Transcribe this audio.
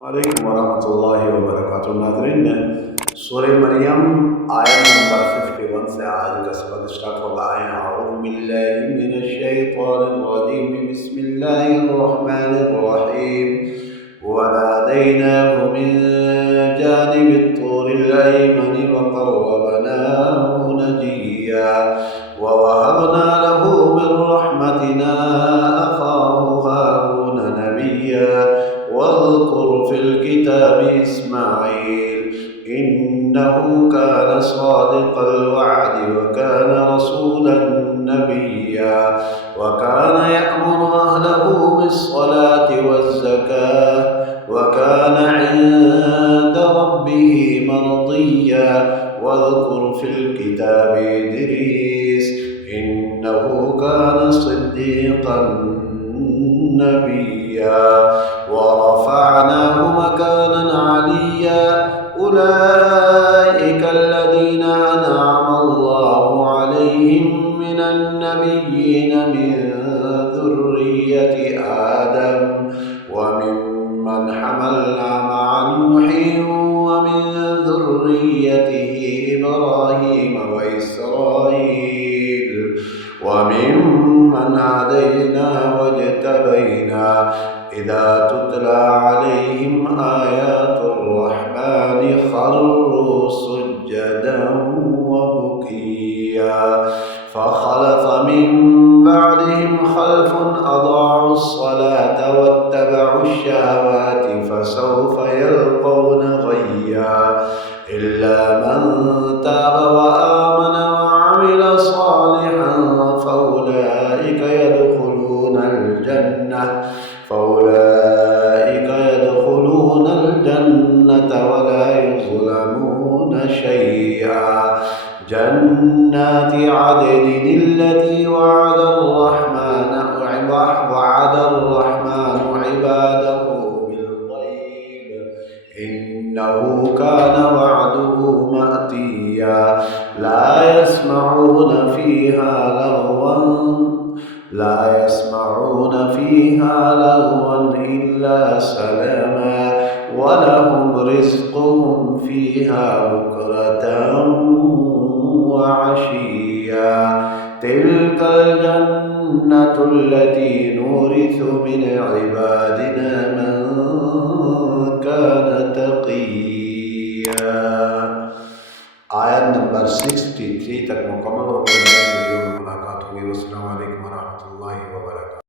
वालेकुम वरहमतुल्लाहि वबरकातुहू। नाज़रीन, सूरह मरियम आयत नंबर 51 से आज का सबक स्टार्ट होगा। अऊज़ु बिल्लाहि मिनश्शैतानिर्रजीम, बिस्मिल्लाहिर्रहमानिर्रहीम। वनादैनाहु मिन जानिबित्तूरिल अयमनि वक़र्रबनाहु नजिय्या ववहबना लहु मिन रहमतिना अखाहु हारून नबिय्या वाज़कुर फिल किताबि इस्माईल इन्नहु कान सादिक़ल वअदि वकान रसूलन नबिय्या वकान यअमुरु अहलहु बिस्सलाति वज़्ज़काह वकान इन्द रब्बिहि मर्दिय्या वाज़कुर फिल किताबि इद्रीस इन्नहु कान सिद्दीक़न नबिय्या ورفعناه مكانا عليا أولئك الذين أنعم الله عليهم من النبيين من ذرية آدم وممن حملنا مع نوح ومن ذريته إبراهيم وإسرائيل وممن هدينا واجتبينا إذا تتلى عليهم آيات الرحمن خروا سجدا وبكيا فخلف من بعدهم خلف أضاعوا الصلاة واتبعوا الشهوات فسوف يلقون غيا إلا من تاب وآمن وعمل صالحا فأولئك يدخلون الجنة ولا يظلمون شيئا جنات عدن التي وعد الرحمن عباده بالغيب إنه كان وعده مأتيا لا يسمعون فيها لغوا إلا سلاما ولهم رزقهم فيها بكرة وعشيا تلك الجنة التي نورث من عبادنا